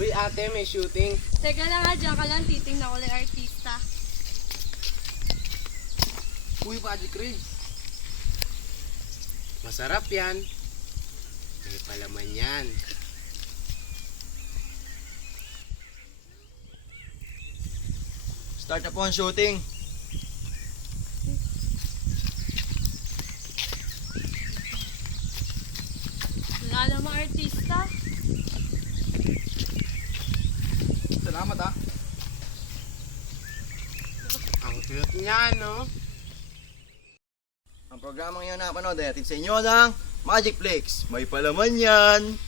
Uy ate, may shooting. Teka lang ha, dyan ka lang, titingnan ko lang artista. Uy, Magic Ray. Masarap yan. May palaman yan. Start na po ang shooting. Wala namang artista. Salamat ha. Ang cute niya, no? Ang programang yun na napanood ay atin sa inyo ng Magic Flix. May palaman yan.